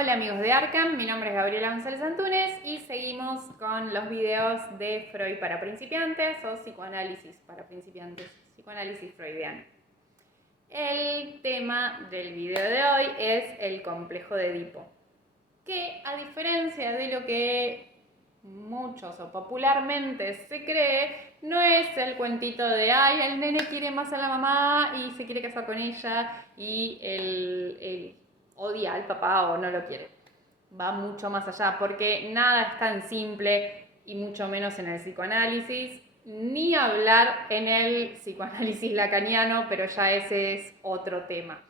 Hola amigos de Arkham, mi nombre es Gabriela González Antunes y seguimos con los videos de Freud para principiantes o psicoanálisis para principiantes, psicoanálisis freudiano. El tema del video de hoy es el complejo de Edipo, que a diferencia de lo que muchos o popularmente se cree, no es el cuentito de ay, el nene quiere más a la mamá y se quiere casar con ella y él odia al papá o no lo quiere. Va mucho más allá, porque nada es tan simple y mucho menos en el psicoanálisis, ni hablar en el psicoanálisis lacaniano, pero ya ese es otro tema.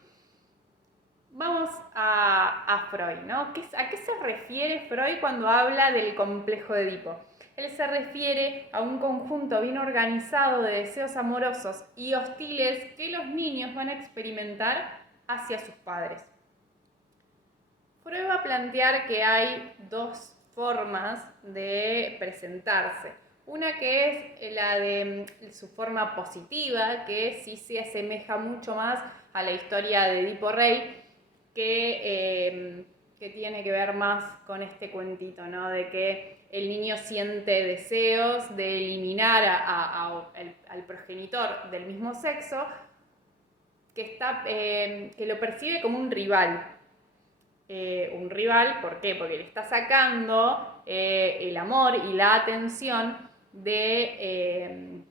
Vamos a Freud, ¿no? ¿A qué se refiere Freud cuando habla del complejo de Edipo? Él se refiere a un conjunto bien organizado de deseos amorosos y hostiles que los niños van a experimentar hacia sus padres. Freud va a plantear que hay dos formas de presentarse. Una que es la de su forma positiva, que sí se asemeja mucho más a la historia de Edipo Rey, que tiene que ver más con este cuentito, ¿no? De que el niño siente deseos de eliminar al progenitor del mismo sexo, que lo percibe como un rival. Un rival, ¿por qué? Porque le está sacando el amor y la atención del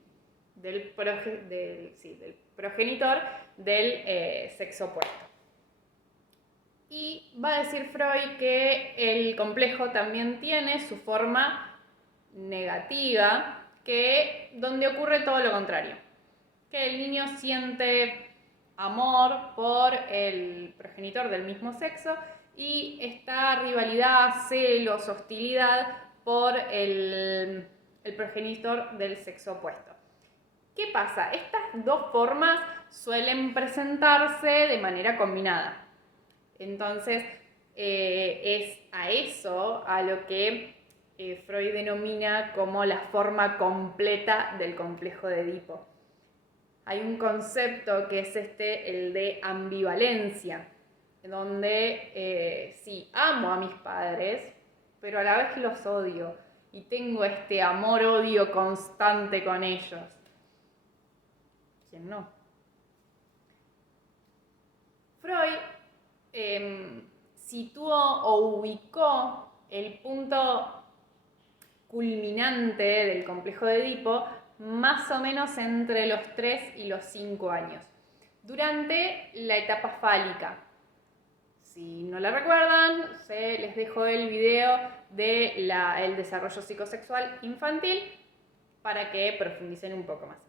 progenitor del sexo opuesto. Y va a decir Freud que el complejo también tiene su forma negativa, donde ocurre todo lo contrario. Que el niño siente amor por el progenitor del mismo sexo y esta rivalidad, celos, hostilidad por el progenitor del sexo opuesto. ¿Qué pasa? Estas dos formas suelen presentarse de manera combinada. Entonces, es a eso a lo que Freud denomina como la forma completa del complejo de Edipo. Hay un concepto que es el de ambivalencia, donde sí, amo a mis padres, pero a la vez los odio y tengo este amor-odio constante con ellos. ¿Quién no? Freud situó o ubicó el punto culminante del complejo de Edipo más o menos entre los 3 y los 5 años, durante la etapa fálica. Si no la recuerdan, les dejo el video del desarrollo psicosexual infantil para que profundicen un poco más.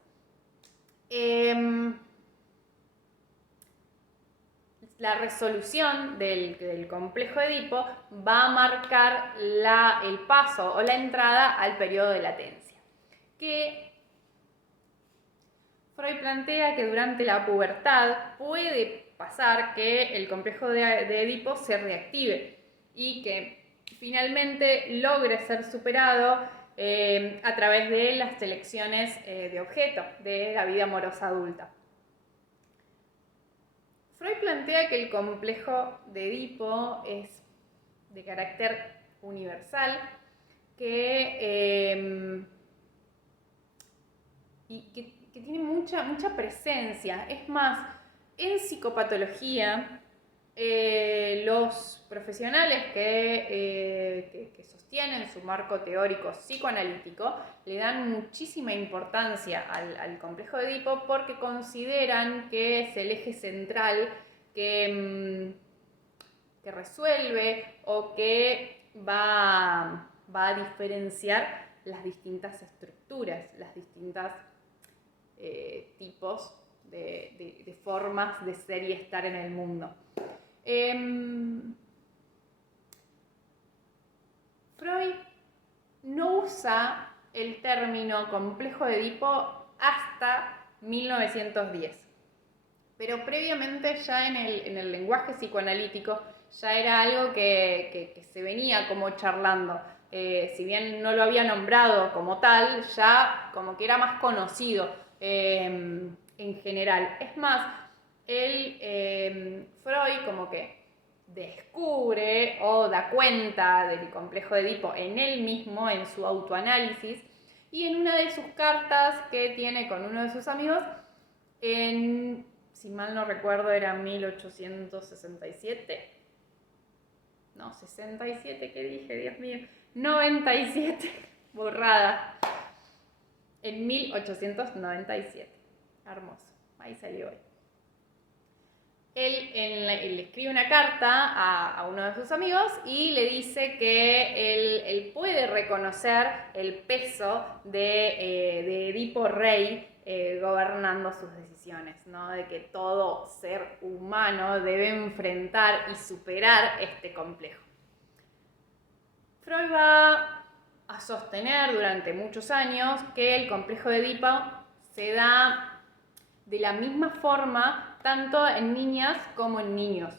La resolución del complejo de Edipo va a marcar el paso o la entrada al periodo de latencia, que Freud plantea que durante la pubertad puede pasar que el complejo de Edipo se reactive y que finalmente logre ser superado a través de las selecciones de objeto de la vida amorosa adulta. Freud plantea que el complejo de Edipo es de carácter universal, que tiene mucha presencia. Es más, en psicopatología, los profesionales que sostienen su marco teórico psicoanalítico le dan muchísima importancia al complejo de Edipo porque consideran que es el eje central que resuelve o que va a diferenciar las distintas estructuras, las distintas tipos de formas de ser y estar en el mundo. Freud no usa el término complejo de Edipo hasta 1910, pero previamente ya en el lenguaje psicoanalítico ya era algo que se venía como charlando. Si bien no lo había nombrado como tal, ya como que era más conocido en general. Es más, Freud como que descubre o da cuenta del complejo de Edipo en él mismo, en su autoanálisis, y en una de sus cartas que tiene con uno de sus amigos, si mal no recuerdo, era 1867. No, 67, ¿qué dije? Dios mío. 97, borrada. En 1897. Hermoso. Ahí salió hoy. Él escribe una carta a uno de sus amigos y le dice que él puede reconocer el peso de Edipo Rey gobernando sus decisiones, ¿no? De que todo ser humano debe enfrentar y superar este complejo. Freud va a sostener durante muchos años que el complejo de Edipo se da de la misma forma tanto en niñas como en niños.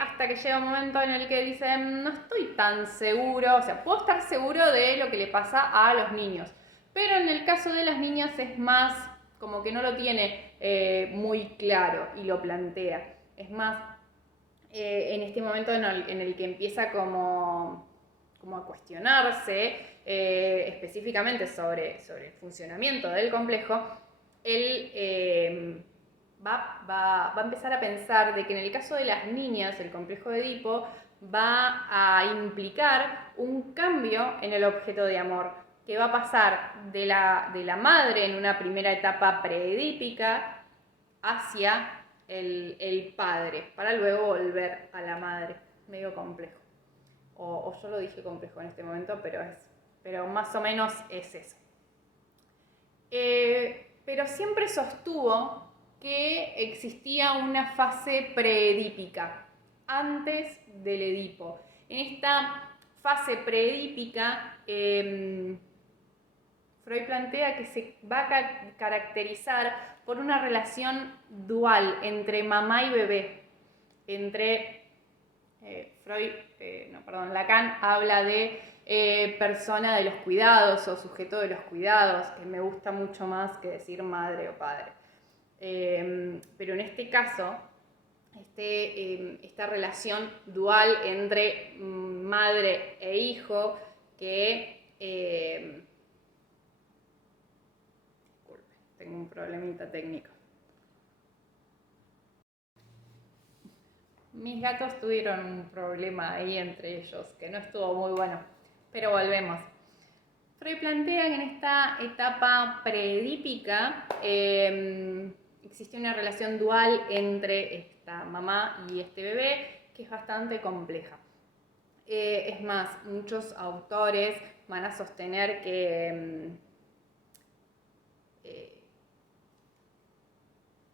Hasta que llega un momento en el que dicen, no estoy tan seguro, o sea, puedo estar seguro de lo que le pasa a los niños, pero en el caso de las niñas es más, como que no lo tiene muy claro y lo plantea. Es más, en este momento en el que empieza como a cuestionarse específicamente sobre el funcionamiento del complejo, él va a empezar a pensar de que en el caso de las niñas el complejo de Edipo va a implicar un cambio en el objeto de amor, que va a pasar de la madre en una primera etapa preedípica hacia el padre, para luego volver a la madre. Medio complejo. O yo lo dije complejo en este momento, pero más o menos es eso. Pero siempre sostuvo que existía una fase preedípica, antes del Edipo. En esta fase preedípica, Freud plantea que se va a caracterizar por una relación dual entre mamá y bebé. Lacan habla de persona de los cuidados o sujeto de los cuidados, que me gusta mucho más que decir madre o padre. Pero en este caso, esta relación dual entre madre e hijo que... disculpe, tengo un problemita técnico. Mis gatos tuvieron un problema ahí entre ellos, que no estuvo muy bueno, pero volvemos. Freud plantea que en esta etapa preedípica existe una relación dual entre esta mamá y este bebé que es bastante compleja. Es más, muchos autores van a sostener que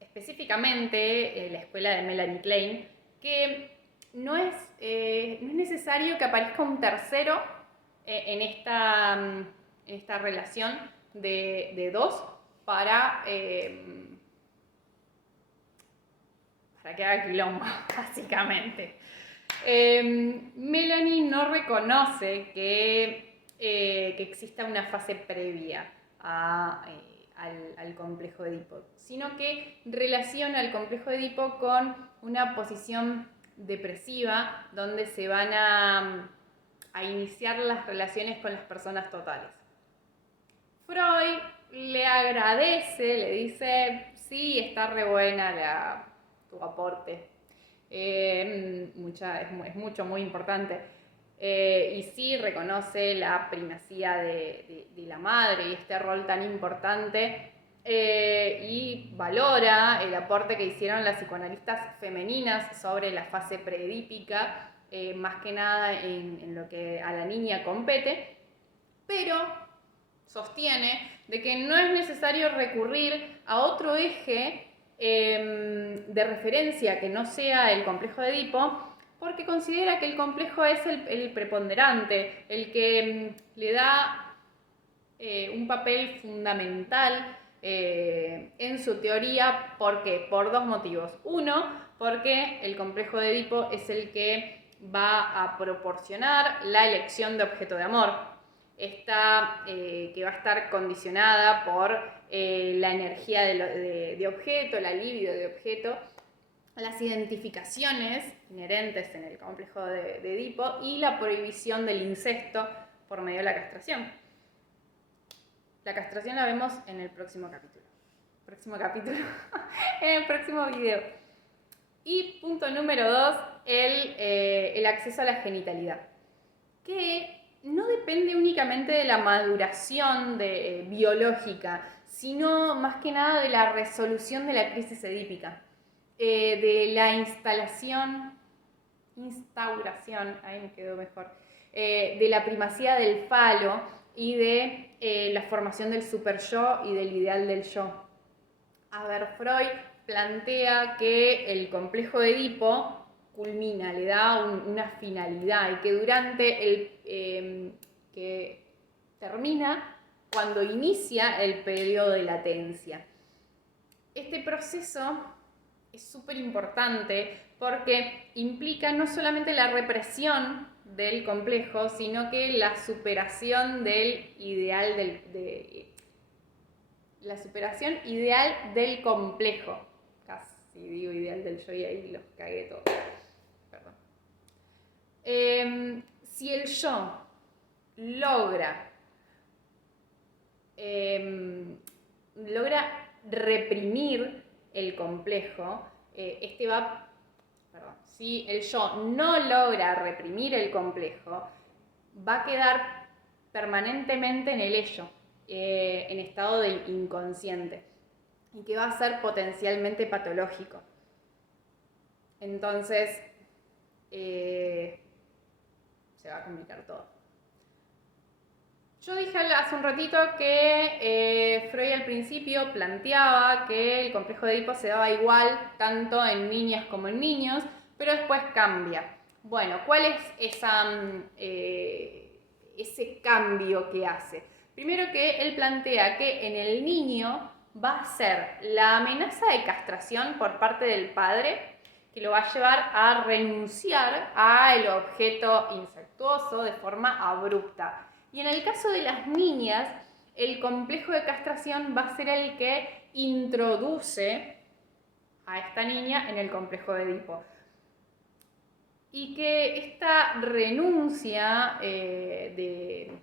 específicamente la escuela de Melanie Klein, que no es necesario que aparezca un tercero en esta relación de dos para que haga quilombo, básicamente. Melanie no reconoce que exista una fase previa al complejo de Edipo, sino que relaciona el complejo de Edipo con una posición depresiva donde se van a iniciar las relaciones con las personas totales. Freud le agradece, le dice, sí, está re buena tu aporte, es mucho, muy importante. Y sí reconoce la primacía de la madre y este rol tan importante y valora el aporte que hicieron las psicoanalistas femeninas sobre la fase preedípica, más que nada en lo que a la niña compete, pero sostiene de que no es necesario recurrir a otro eje de referencia que no sea el complejo de Edipo, porque considera que el complejo es el preponderante, el que le da un papel fundamental en su teoría. ¿Por qué? Por dos motivos. Uno, porque el complejo de Edipo es el que va a proporcionar la elección de objeto de amor. Esta que va a estar condicionada por la energía de objeto, la libido de objeto. las identificaciones inherentes en el complejo de Edipo y la prohibición del incesto por medio de la castración. La castración la vemos en el próximo capítulo. En el próximo video. Y punto número 2, el acceso a la genitalidad, que no depende únicamente de la maduración biológica, sino más que nada de la resolución de la crisis edípica, de la instauración, ahí me quedó mejor, de la primacía del falo y de la formación del superyo y del ideal del yo. A ver, Freud plantea que el complejo de Edipo culmina, le da una finalidad y que que termina cuando inicia el periodo de latencia. Este proceso es súper importante porque implica no solamente la represión del complejo, sino que la superación del ideal la superación ideal del complejo. Casi digo ideal del yo y ahí los cagué todos. Perdón. Si el yo logra reprimir el complejo, si el yo no logra reprimir el complejo, va a quedar permanentemente en el ello, en estado de inconsciente, y que va a ser potencialmente patológico. Entonces, se va a complicar todo. Yo dije hace un ratito que Freud al principio planteaba que el complejo de Edipo se daba igual tanto en niñas como en niños, pero después cambia. Bueno, ¿cuál es ese cambio que hace? Primero que él plantea que en el niño va a ser la amenaza de castración por parte del padre que lo va a llevar a renunciar al objeto incestuoso de forma abrupta. Y en el caso de las niñas, el complejo de castración va a ser el que introduce a esta niña en el complejo de Edipo. Y que esta renuncia del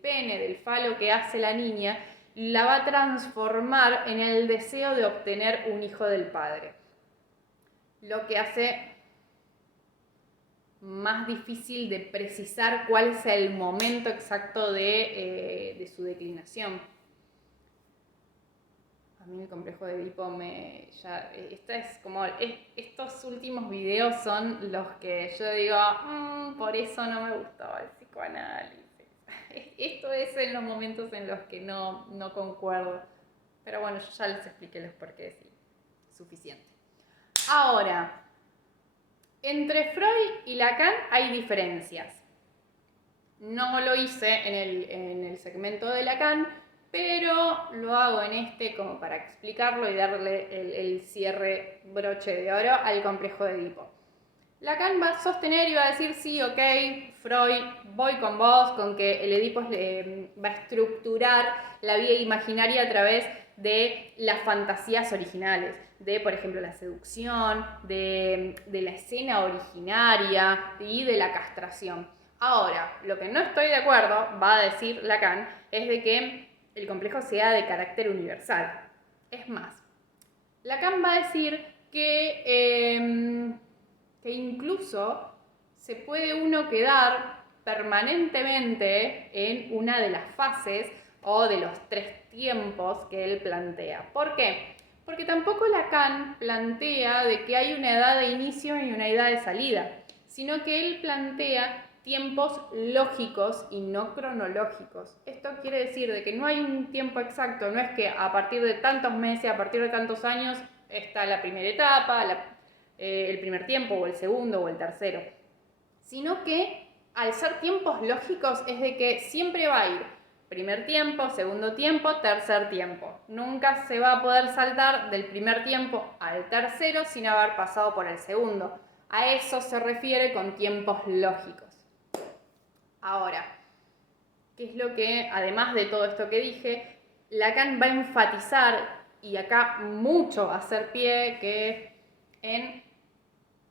pene, del falo que hace la niña, la va a transformar en el deseo de obtener un hijo del padre. Lo que hace más difícil de precisar cuál es el momento exacto de su declinación. A mí el complejo de Edipo estos últimos videos son los que yo digo, por eso no me gustó el psicoanálisis. Esto es en los momentos en los que no concuerdo. Pero bueno, yo ya les expliqué los porqués y suficiente. Ahora, entre Freud y Lacan hay diferencias. No lo hice en el segmento de Lacan, pero lo hago en este como para explicarlo y darle el cierre broche de oro al complejo de Edipo. Lacan va a sostener y va a decir, sí, ok, Freud, voy con vos, con que el Edipo va a estructurar la vida imaginaria a través de las fantasías originales, de, por ejemplo, la seducción, de la escena originaria y de la castración. Ahora, lo que no estoy de acuerdo, va a decir Lacan, es de que el complejo sea de carácter universal. Es más, Lacan va a decir que incluso se puede uno quedar permanentemente en una de las fases o de los 3 tiempos que él plantea. ¿Por qué? Porque tampoco Lacan plantea de que hay una edad de inicio y una edad de salida, sino que él plantea tiempos lógicos y no cronológicos. Esto quiere decir de que no hay un tiempo exacto, no es que a partir de tantos meses, a partir de tantos años, está la primera etapa, el primer tiempo o el segundo o el tercero, sino que al ser tiempos lógicos es de que siempre va a ir primer tiempo, segundo tiempo, tercer tiempo. Nunca se va a poder saltar del primer tiempo al tercero sin haber pasado por el segundo. A eso se refiere con tiempos lógicos. Ahora, ¿qué es lo que, además de todo esto que dije, Lacan va a enfatizar, y acá mucho va a hacer pie, que en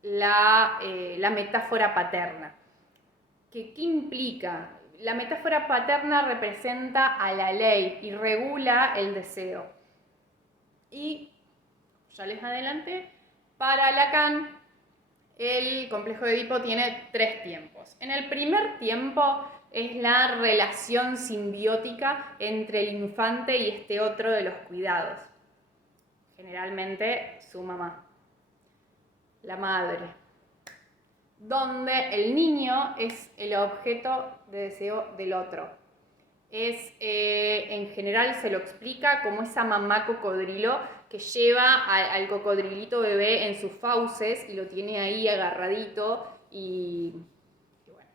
la metáfora paterna. ¿Qué implica? La metáfora paterna representa a la ley y regula el deseo. Y, ya les adelanté, para Lacan el complejo de Edipo tiene 3 tiempos. En el primer tiempo es la relación simbiótica entre el infante y este otro de los cuidados. Generalmente su mamá, la madre, donde el niño es el objeto de deseo del otro. En general se lo explica como esa mamá cocodrilo que lleva al cocodrilito bebé en sus fauces y lo tiene ahí agarradito y bueno.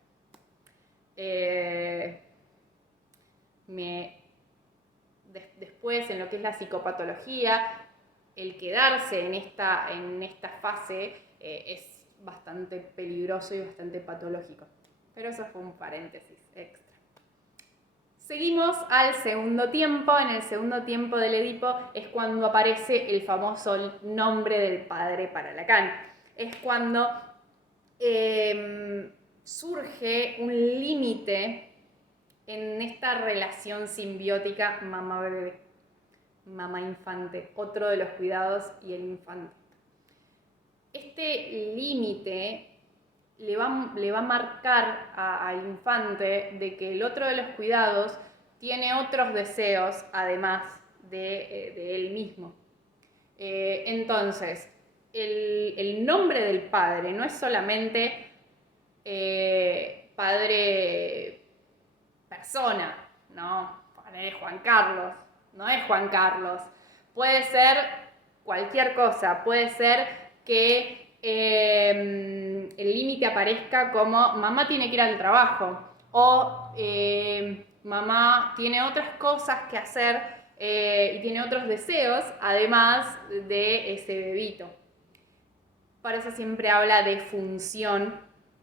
Después, en lo que es la psicopatología, el quedarse en esta fase es bastante peligroso y bastante patológico. Pero eso fue un paréntesis extra. Seguimos al segundo tiempo. En el segundo tiempo del Edipo es cuando aparece el famoso nombre del padre para Lacan. Es cuando surge un límite en esta relación simbiótica mamá-bebé, mamá-infante, otro de los cuidados y el infante. Este límite le va a marcar al infante de que el otro de los cuidados tiene otros deseos además de él mismo. Entonces, el nombre del padre no es solamente padre persona, ¿no? Es Juan Carlos, no es Juan Carlos. Puede ser cualquier cosa, puede ser que el límite aparezca como mamá tiene que ir al trabajo o mamá tiene otras cosas que hacer y tiene otros deseos además de ese bebito. Para eso siempre habla de función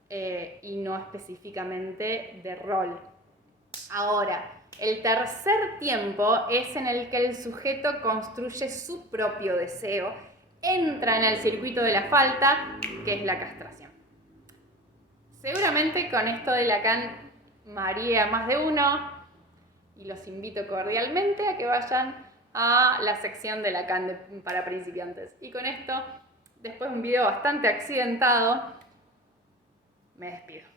y no específicamente de rol. Ahora, el tercer tiempo es en el que el sujeto construye su propio deseo, entra en el circuito de la falta, que es la castración. Seguramente con esto de Lacan maría más de uno y los invito cordialmente a que vayan a la sección de Lacan para principiantes. Y con esto, después de un video bastante accidentado, me despido.